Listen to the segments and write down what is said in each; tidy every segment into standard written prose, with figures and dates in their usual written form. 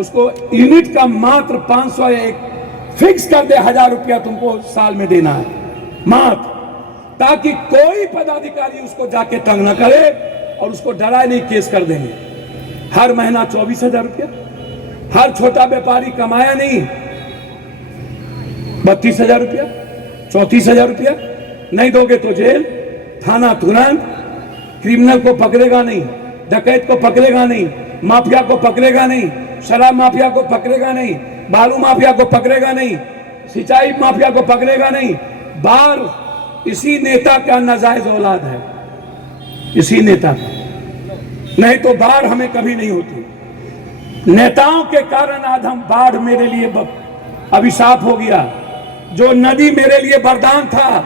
उसको यूनिट का मात्र 500 एक फिक्स कर दे, 1000 रुपया तुमको साल में देना है मात्र, ताकि कोई पदाधिकारी उसको जाके तंग न करे और उसको डराए नहीं, केस कर देंगे। हर महीना 24,000 रुपया। हर छोटा व्यापारी कमाया नहीं 32,000 रुपया, 34,000 रुपया। नहीं दोगे तो जेल, थाना तुरंत, क्रिमिनल को पकड़ेगा नहीं, डकैत को पकड़ेगा नहीं, माफिया को पकड़ेगा नहीं, शराब माफिया को पकड़ेगा नहीं, बालू माफिया को पकड़ेगा नहीं, सिंचाई माफिया को पकड़ेगा नहीं। बार इसी नेता का नाजायज औलाद है, इसी नेता का, नहीं तो बाढ़ हमें कभी नहीं होती। नेताओं के कारण आज हम, बाढ़ मेरे लिए अभिशाप हो गया। जो नदी मेरे लिए वरदान था,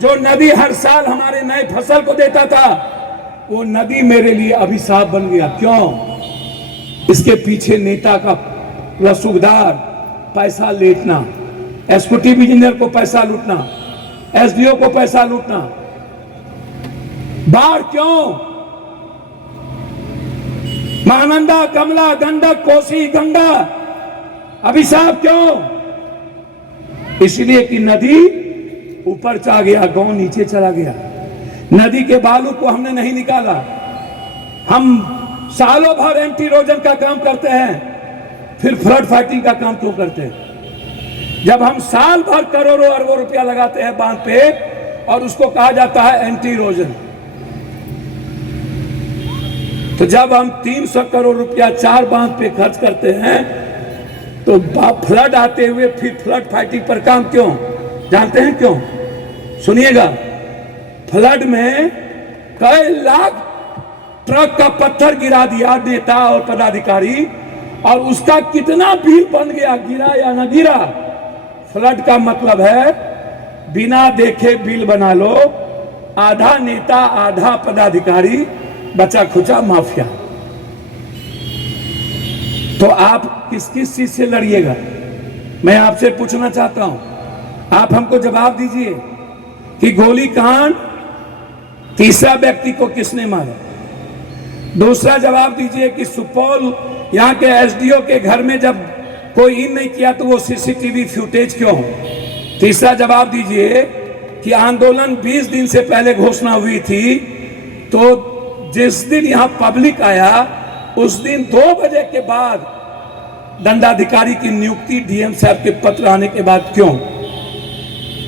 जो नदी हर साल हमारे नए फसल को देता था, वो नदी मेरे लिए अभिशाप बन गया। क्यों? इसके पीछे नेता का रसूखदार पैसा लूटना, एग्जीक्यूटिव इंजीनियर को पैसा लूटना, एसडीओ को पैसा लूटना। बाढ़ क्यों? महानंदा, कमला, गंडक, कोसी, गंगा, अभिशाप क्यों? इसलिए कि नदी ऊपर चा गया, गांव नीचे चला गया। नदी के बालू को हमने नहीं निकाला। हम सालों भर एंटी इरोजन का काम करते हैं, फिर फ्लड फाइटिंग का काम क्यों करते हैं? जब हम साल भर करोड़ों अरबों रुपया लगाते हैं बांध पे और उसको कहा जाता है एंटी इरोजन, तो जब हम 300 करोड़ रुपया 4 बांध पे खर्च करते हैं तो फ्लड आते हुए फिर फ्लड फाइटिंग पर काम क्यों? जानते हैं क्यों? सुनिएगा। फ्लड में कई लाख ट्रक का पत्थर गिरा दिया नेता और पदाधिकारी, और उसका कितना बिल बन गया, गिरा या ना गिरा। फ्लड का मतलब है बिना देखे बिल बना लो, आधा नेता आधा पदाधिकारी, बचा खुचा माफिया। तो आप किस किस चीज से लड़िएगा? मैं आपसे पूछना चाहता हूं, आप हमको जवाब दीजिए कि गोली कांड तीसरा व्यक्ति को किसने मारा? दूसरा जवाब दीजिए कि सुपौल यहाँ के एसडीओ के घर में जब कोई इन नहीं किया तो वो सीसीटीवी फुटेज क्यों? तीसरा जवाब दीजिए कि आंदोलन 20 दिन से पहले घोषणा हुई थी, तो जिस दिन यहाँ पब्लिक आया उस दिन 2 बजे के बाद दंडाधिकारी की नियुक्ति डीएम साहब के पत्र आने के बाद क्यों?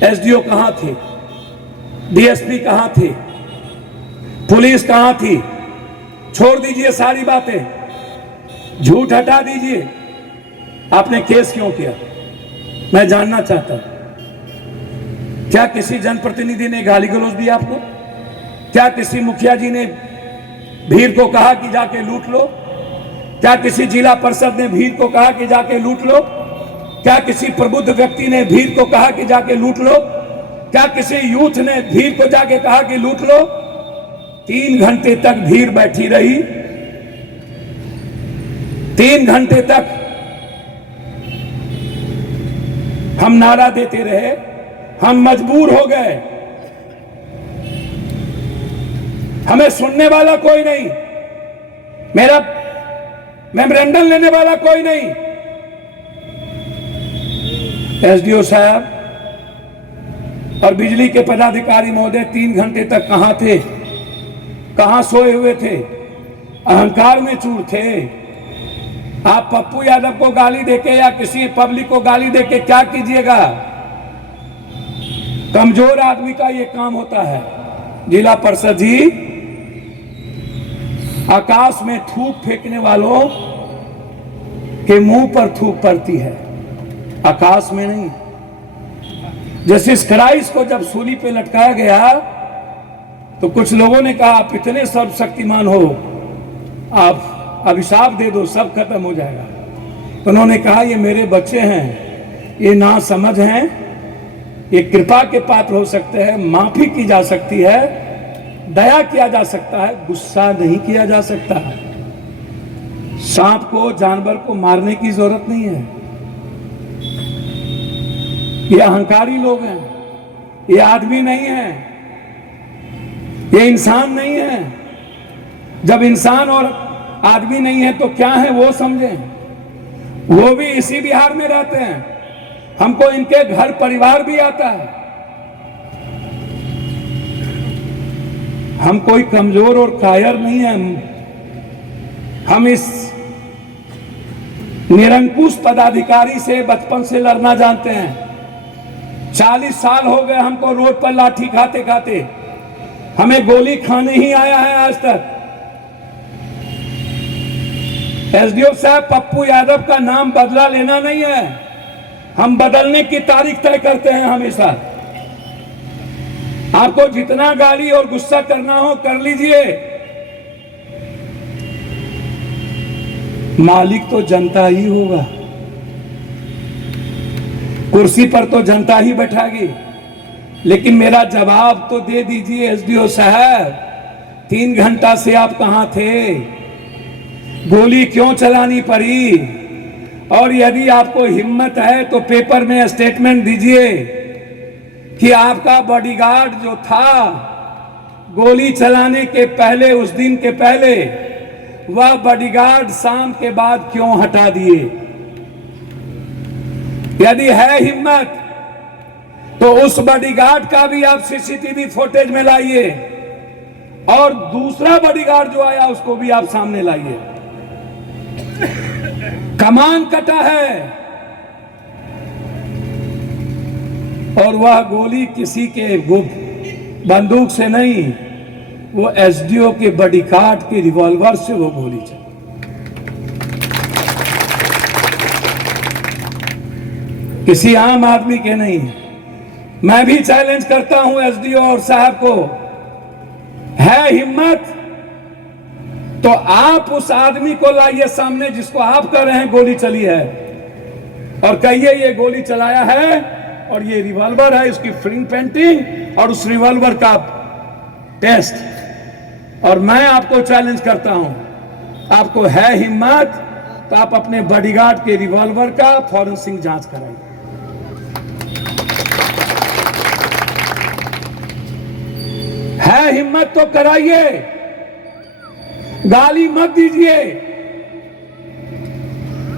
एसडीओ कहां थे? डीएसपी कहां थे? पुलिस कहां थी? छोड़ दीजिए सारी बातें, झूठ हटा दीजिए। आपने केस क्यों किया? मैं जानना चाहता हूं। क्या किसी जनप्रतिनिधि ने गाली गलौज दिया आपको? क्या किसी मुखिया जी ने भीड़ को कहा कि जाके लूट लो? क्या किसी जिला परिषद ने भीड़ को कहा कि जाके लूट लो? क्या किसी प्रबुद्ध व्यक्ति ने भीड़ को कहा कि जाके लूट लो? क्या किसी यूथ ने भीड़ को जाके कहा कि लूट लो? 3 घंटे तक भीड़ बैठी रही, 3 घंटे तक हम नारा देते रहे, हम मजबूर हो गए। हमें सुनने वाला कोई नहीं, मेरा मेमोरेंडम लेने वाला कोई नहीं। एसडीओ साहब और बिजली के पदाधिकारी महोदय 3 घंटे तक कहां थे? कहां सोए हुए थे? अहंकार में चूर थे। आप पप्पू यादव को गाली देके या किसी पब्लिक को गाली देके क्या कीजिएगा? कमजोर आदमी का ये काम होता है। जिला परिषद जी, आकाश में थूक फेंकने वालों के मुंह पर थूक पड़ती है, आकाश में नहीं। जस्टिस क्राइस्ट को जब सूली पे लटकाया गया तो कुछ लोगों ने कहा आप इतने सर्वशक्तिमान हो, आप अभिशाप दे दो, सब खत्म हो जाएगा। तो उन्होंने कहा ये मेरे बच्चे हैं, ये ना समझ हैं, ये कृपा के पात्र हो सकते हैं, माफी की जा सकती है, दया किया जा सकता है, गुस्सा नहीं किया जा सकता है। सांप को, जानवर को मारने की जरूरत नहीं है। ये अहंकारी लोग हैं, ये आदमी नहीं है, ये इंसान नहीं है। जब इंसान और आदमी नहीं है तो क्या है वो समझें। वो भी इसी बिहार में रहते हैं, हमको इनके घर परिवार भी आता है। हम कोई कमजोर और कायर नहीं है। हम इस निरंकुश पदाधिकारी से बचपन से लड़ना जानते हैं। 40 साल हो गए हमको रोड पर लाठी खाते खाते, हमें गोली खाने ही आया है आज तक। एसडीओ साहब, पप्पू यादव का नाम बदला लेना नहीं है, हम बदलने की तारीख तय करते हैं हमेशा। आपको जितना गाली और गुस्सा करना हो कर लीजिए, मालिक तो जनता ही होगा, कुर्सी पर तो जनता ही बैठाएगी। लेकिन मेरा जवाब तो दे दीजिए एसडीओ साहब, 3 घंटा से आप कहां थे? गोली क्यों चलानी पड़ी? और यदि आपको हिम्मत है तो पेपर में स्टेटमेंट दीजिए कि आपका बॉडीगार्ड जो था गोली चलाने के पहले, उस दिन के पहले, वह बॉडीगार्ड शाम के बाद क्यों हटा दिए? यदि है हिम्मत तो उस बॉडीगार्ड का भी आप सीसीटीवी फुटेज में लाइए, और दूसरा बॉडीगार्ड जो आया उसको भी आप सामने लाइए। कमान कटा है और वह गोली किसी के बंदूक से नहीं, वो एसडीओ के बॉडीगार्ड के रिवॉल्वर से वो गोली चली। किसी आम आदमी के नहीं। मैं भी चैलेंज करता हूं एसडीओ और साहब को, है हिम्मत तो आप उस आदमी को लाइए सामने जिसको आप कह रहे हैं गोली चली है, और कहिए ये गोली चलाया है और ये रिवॉल्वर है, इसकी फिंगर प्रिंटिंग और उस रिवॉल्वर का टेस्ट। और मैं आपको चैलेंज करता हूं, आपको है हिम्मत तो आप अपने बॉडीगार्ड के रिवॉल्वर का फॉरेंसिक जांच कराइए। है हिम्मत तो कराइए, गाली मत दीजिए।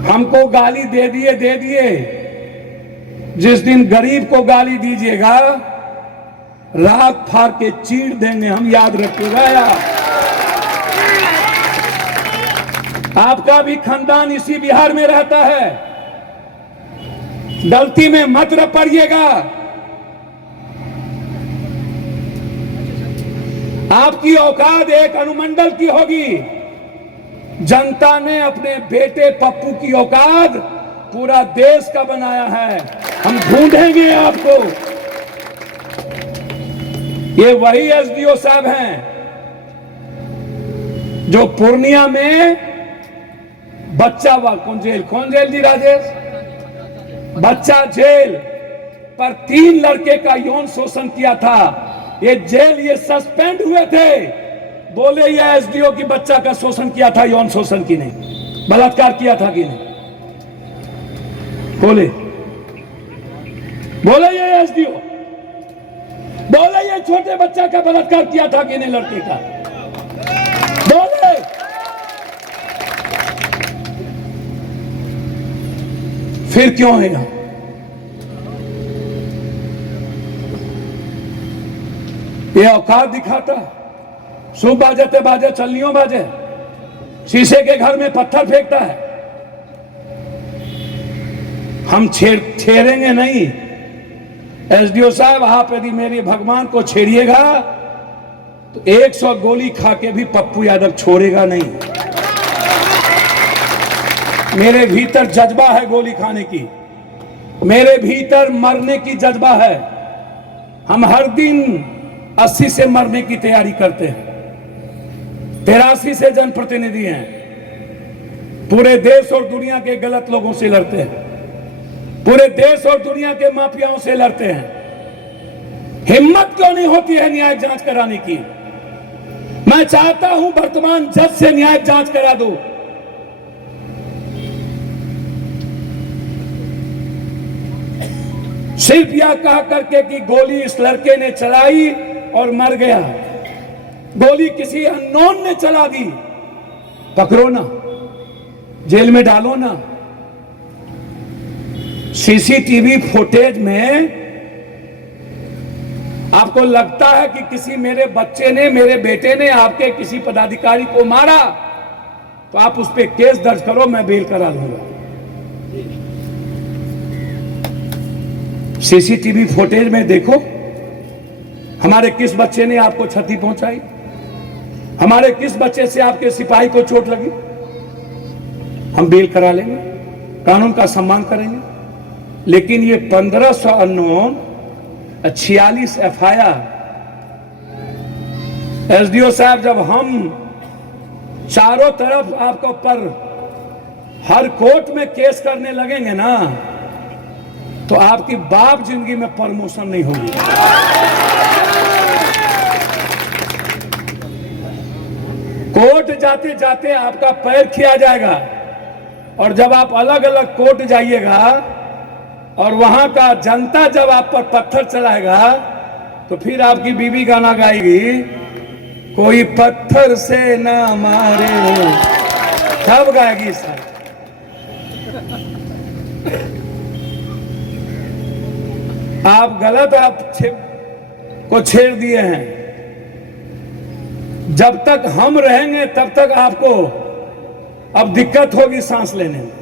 हमको गाली दे दिए, जिस दिन गरीब को गाली दीजिएगा रात फाड़ के चीर देंगे हम, याद रखिएगा यार। आपका भी खानदान इसी बिहार में रहता है, गलती में मत पड़िएगा। आपकी औकात एक अनुमंडल की होगी, जनता ने अपने बेटे पप्पू की औकात पूरा देश का बनाया है। हम ढूंढेंगे आपको। ये वही एसडीओ साहब हैं जो पूर्णिया में बच्चा कौन जेल दी राजेश, बच्चा जेल पर 3 लड़के का यौन शोषण किया था। ये जेल ये सस्पेंड हुए थे, बोले ये एसडीओ की बच्चा का शोषण किया था, यौन शोषण की नहीं, बलात्कार किया था कि नहीं? बोले ये एसडीओ, बोले ये छोटे बच्चा का बलात्कार किया था कि नहीं, लड़के का बोले। फिर क्यों है यहां? ये औकात दिखाता, शुभ बाजते बाजे चलनियों बाजे, शीशे के घर में पत्थर फेंकता है। हम छेड़ेंगे नहीं। एसडीओ साहब, आप यदि मेरे भगवान को छेड़िएगा तो 100 गोली खा के भी पप्पू यादव छोड़ेगा नहीं। मेरे भीतर जज्बा है गोली खाने की, मेरे भीतर मरने की जज्बा है। हम हर दिन 80 से मरने की तैयारी करते हैं। 83 से जनप्रतिनिधि हैं, पूरे देश और दुनिया के गलत लोगों से लड़ते हैं, पूरे देश और दुनिया के माफियाओं से लड़ते हैं। हिम्मत क्यों नहीं होती है न्याय जांच कराने की? मैं चाहता हूं वर्तमान जज से न्याय जांच करा दो। सिर्फ यह कह करके कि गोली इस लड़के ने चलाई और मर गया, गोली किसी अननोन ने चला दी, पकड़ो ना, जेल में डालो ना। सीसीटीवी फुटेज में आपको लगता है कि किसी मेरे बच्चे ने, मेरे बेटे ने आपके किसी पदाधिकारी को मारा, तो आप उस पर केस दर्ज करो, मैं बेल करा लूंगा। सीसीटीवी फुटेज में देखो हमारे किस बच्चे ने आपको क्षति पहुंचाई, हमारे किस बच्चे से आपके सिपाही को चोट लगी। हम बेल करा लेंगे, कानून का सम्मान करेंगे। लेकिन ये 1500 अननोन 46 FIR, SDO साहब, जब हम चारों तरफ आपको पर हर कोर्ट में केस करने लगेंगे ना, तो आपकी बाप जिंदगी में प्रमोशन नहीं होगी। कोर्ट जाते जाते आपका पैर खिया जाएगा, और जब आप अलग अलग कोर्ट जाइएगा और वहां का जनता जब आप पर पत्थर चलाएगा, तो फिर आपकी बीवी गाना गाएगी, कोई पत्थर से ना मारे, तब गाएगी सर। आप गलत को छेड़ दिए हैं। जब तक हम रहेंगे तब तक आपको अब दिक्कत होगी सांस लेने में।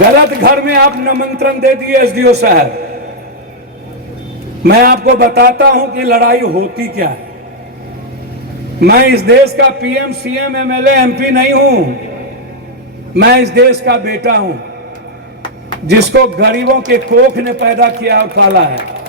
गलत घर में आप निमंत्रण दे दिए SDO साहब। मैं आपको बताता हूं कि लड़ाई होती क्या है। मैं इस देश का PM, CM, MLA, MP नहीं हूं। मैं इस देश का बेटा हूं, जिसको गरीबों के कोख ने पैदा किया और पाला है।